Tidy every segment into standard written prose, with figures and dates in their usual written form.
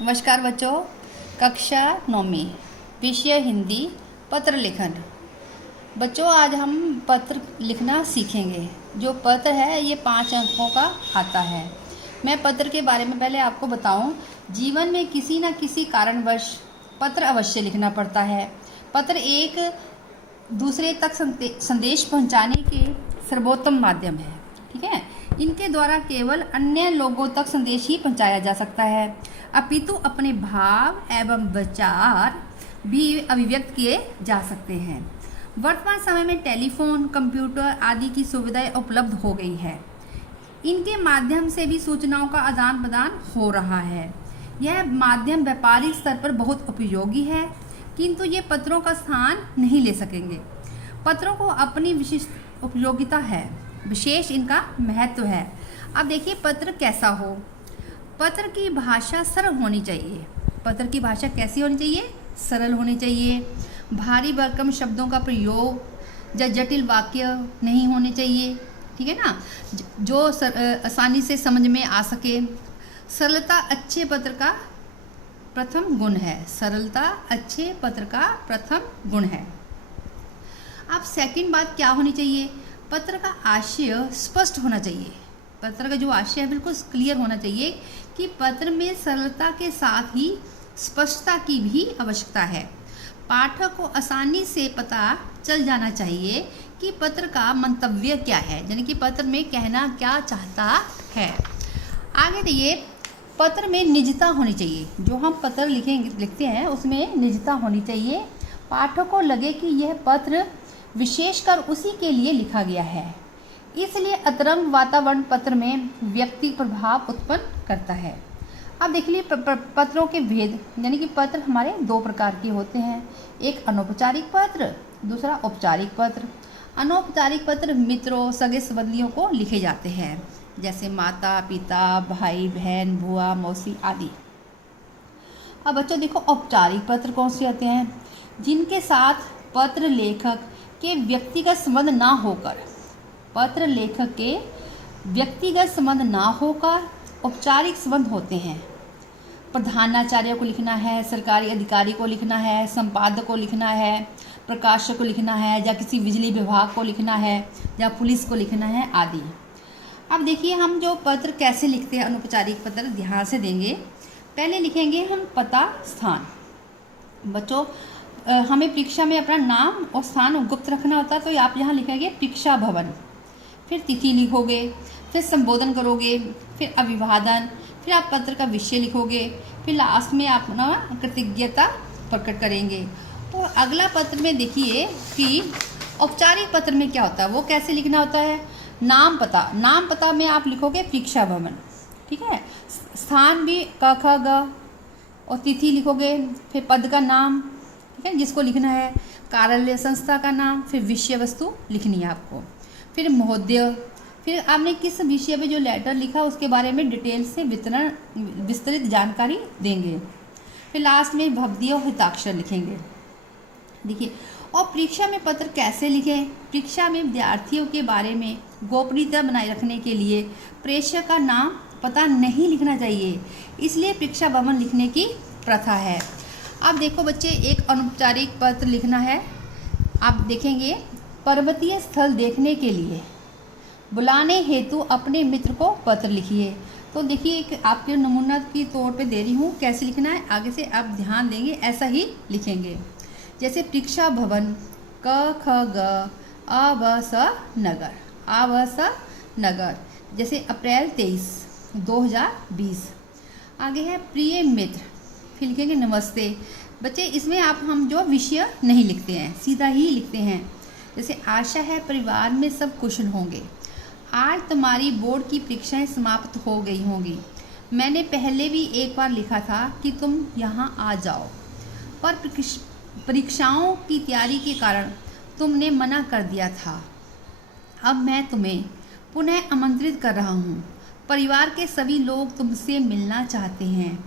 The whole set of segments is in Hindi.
नमस्कार बच्चों। कक्षा 9वीं, विषय हिंदी, पत्र लेखन। बच्चों आज हम पत्र लिखना सीखेंगे। जो पत्र है ये 5 अंकों का आता है। मैं पत्र के बारे में पहले आपको बताऊं। जीवन में किसी न किसी कारणवश पत्र अवश्य लिखना पड़ता है। पत्र एक दूसरे तक संदेश पहुंचाने के सर्वोत्तम माध्यम है। ठीक है, इनके द्वारा केवल अन्य लोगों तक संदेश ही पहुंचाया जा सकता है, अपितु अपने भाव एवं विचार भी अभिव्यक्त किए जा सकते हैं। वर्तमान समय में टेलीफोन, कंप्यूटर आदि की सुविधाएं उपलब्ध हो गई है। इनके माध्यम से भी सूचनाओं का आदान प्रदान हो रहा है। यह माध्यम व्यापारिक स्तर पर बहुत उपयोगी है, किंतु ये पत्रों का स्थान नहीं ले सकेंगे। पत्रों को अपनी विशिष्ट उपयोगिता है, विशेष इनका महत्व है। अब देखिए पत्र कैसा हो। पत्र की भाषा सरल होनी चाहिए। पत्र की भाषा कैसी होनी चाहिए? सरल होनी चाहिए। भारी भरकम शब्दों का प्रयोग या जटिल वाक्य नहीं होने चाहिए। ठीक है ना, जो आसानी से समझ में आ सके। सरलता अच्छे पत्र का प्रथम गुण है। सरलता अच्छे पत्र का प्रथम गुण है। अब सेकंड बात क्या होनी चाहिए? पत्र का आशय स्पष्ट होना चाहिए। पत्र का जो आशय है बिल्कुल क्लियर होना चाहिए कि पत्र में सरलता के साथ ही स्पष्टता की भी आवश्यकता है। पाठक को आसानी से पता चल जाना चाहिए कि पत्र का मंतव्य क्या है, यानी कि पत्र में कहना क्या चाहता है। आगे देखिए, पत्र में निजता होनी चाहिए। जो हम पत्र लिखते हैं उसमें निजता होनी चाहिए। पाठक को लगे कि यह पत्र विशेषकर उसी के लिए लिखा गया है, इसलिए अतरंग वातावरण पत्र में व्यक्ति प्रभाव उत्पन्न करता है। अब देख लीजिए पत्रों के भेद, यानी कि पत्र हमारे 2 प्रकार के होते हैं। एक अनौपचारिक पत्र, दूसरा औपचारिक पत्र। अनौपचारिक पत्र मित्रों, सगे संबंधियों को लिखे जाते हैं, जैसे माता पिता, भाई बहन, बुआ मौसी आदि। अब बच्चों देखो औपचारिक पत्र कौन से होते हैं? जिनके साथ पत्र लेखक के व्यक्तिगत संबंध ना होकर, पत्र लेखक के व्यक्तिगत संबंध ना होकर औपचारिक संबंध होते हैं। प्रधानाचार्य को लिखना है, सरकारी अधिकारी को लिखना है, संपादक को लिखना है, प्रकाशक को लिखना है, या किसी बिजली विभाग को लिखना है, या पुलिस को लिखना है आदि। अब देखिए हम जो पत्र कैसे लिखते हैं, अनौपचारिक पत्र ध्यान से देंगे। पहले लिखेंगे हम पता स्थान। बच्चों हमें परीक्षा में अपना नाम और स्थान गुप्त रखना होता है, तो आप यहाँ लिखेंगे परीक्षा भवन। फिर तिथि लिखोगे, फिर संबोधन करोगे, फिर अभिवादन, फिर आप पत्र का विषय लिखोगे, फिर लास्ट में आप अपना कृतज्ञता प्रकट करेंगे। और अगला पत्र में देखिए कि औपचारिक पत्र में क्या होता है, वो कैसे लिखना होता है? नाम पता। नाम पता में आप लिखोगे परीक्षा भवन। ठीक है, स्थान भी क ख ग, और तिथि लिखोगे, फिर पद का नाम, ठीक है, जिसको लिखना है, कार्यालय संस्था का नाम, फिर विषय वस्तु लिखनी है आपको, फिर महोदय, फिर आपने किस विषय पे जो लेटर लिखा उसके बारे में डिटेल से विस्तृत जानकारी देंगे। फिर लास्ट में भवदीय और हिताक्षर लिखेंगे। देखिए, और परीक्षा में पत्र कैसे लिखें? परीक्षा में विद्यार्थियों के बारे में गोपनीयता बनाए रखने के लिए प्रेषक का नाम पता नहीं लिखना चाहिए, इसलिए परीक्षा भवन लिखने की प्रथा है। अब देखो बच्चे, एक अनौपचारिक पत्र लिखना है। आप देखेंगे, पर्वतीय स्थल देखने के लिए बुलाने हेतु अपने मित्र को पत्र लिखिए। तो देखिए एक आपके नमूना की तौर पे दे रही हूँ कैसे लिखना है, आगे से आप ध्यान देंगे ऐसा ही लिखेंगे। जैसे परीक्षा भवन, क ख ग, अ ब स नगर, आ ब स नगर, जैसे अप्रैल 23, 2020। आगे है प्रिय मित्र, फिर लिखेंगे नमस्ते। बच्चे इसमें हम जो विषय नहीं लिखते हैं, सीधा ही लिखते हैं। जैसे आशा है परिवार में सब कुशल होंगे। आज तुम्हारी बोर्ड की परीक्षाएं समाप्त हो गई होंगी। मैंने पहले भी एक बार लिखा था कि तुम यहाँ आ जाओ, पर परीक्षाओं की तैयारी के कारण तुमने मना कर दिया था। अब मैं तुम्हें पुनः आमंत्रित कर रहा हूँ। परिवार के सभी लोग तुमसे मिलना चाहते हैं।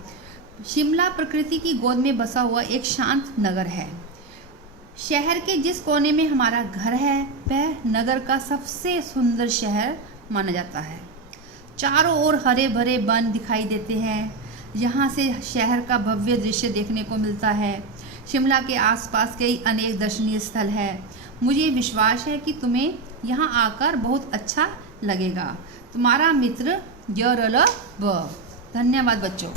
शिमला प्रकृति की गोद में बसा हुआ एक शांत नगर है। शहर के जिस कोने में हमारा घर है वह नगर का सबसे सुंदर शहर माना जाता है। चारों ओर हरे भरे वन दिखाई देते हैं। यहाँ से शहर का भव्य दृश्य देखने को मिलता है। शिमला के आसपास कई अनेक दर्शनीय स्थल है। मुझे विश्वास है कि तुम्हें यहाँ आकर बहुत अच्छा लगेगा। तुम्हारा मित्र य र ल ब। धन्यवाद बच्चों।